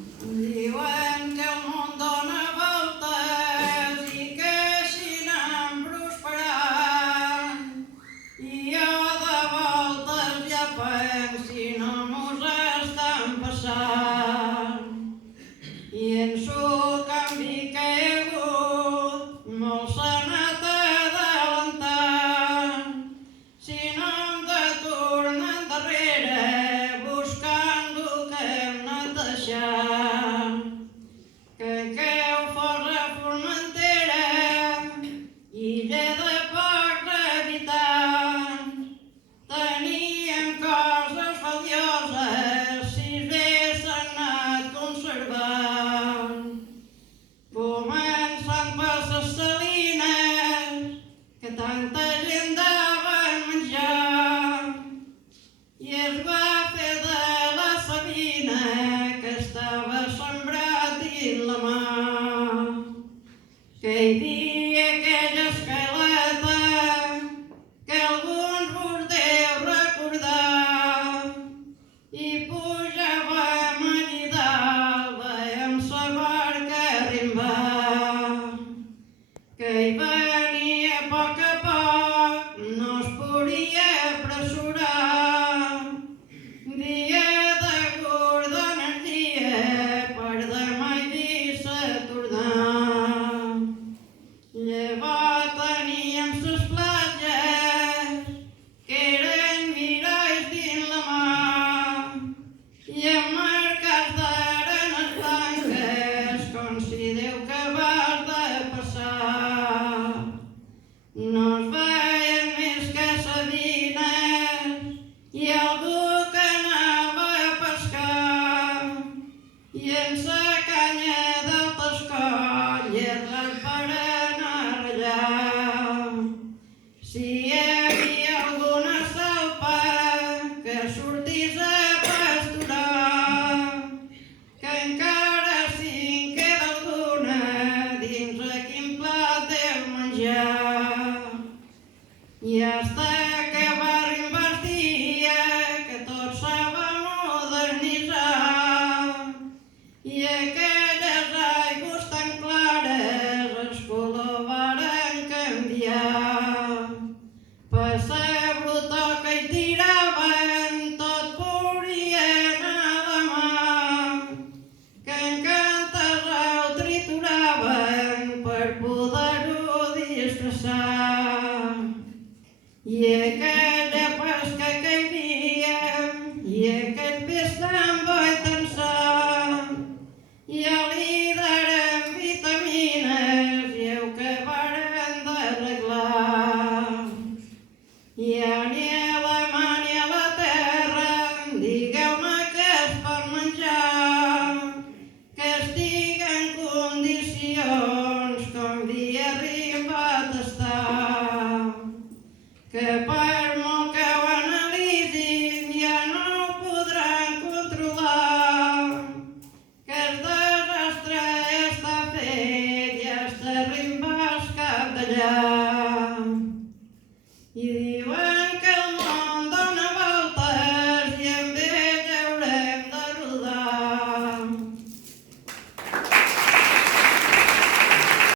Diuen que el món dona voltes i que així anem prosperant. I jo de voltes ja penso si no mos estan passant. I en su canvi que hi ha hagut, molt s'ha anat adelantant. Si no hem de tornar endarrere, buscant el que hem anat deixant. Que ho fos a Formentera, illa de pocs habitants, tenien coses valioses si bé s'han anat conservant. Començant per les salines, que tanta gent daven menjar, i es va fer de la savina que estava sembrat dins la mà. Que hi havia aquella escaleta que alguns vos deu recordar, i pujàvem allí dalt, veiem sa barca rimbar, que hi venia a poc, no es podia apressurar. Dia d'agur d'energia per demà i dir-se tornar. Llavors teníem ses platges que eren miralls dins la mà i emmarcats d'arenes blanques com si Déu acabés de passar. No es veien més que sabines i algú que anava a pescar, i en sa canya d'altes colles es varen arrellar. Si hi havia alguna salpa que sortís a pasturar, que encara si en queda alguna dins a quin plat deu menjar. I hasta que va arribar el dia que tot se va modernitzar i aquelles aigües tan clares el color varen canviar. Per sa brutor que hi tiraven tot volien a la mà, que en cantes el trituraven per poder-ho disfressar.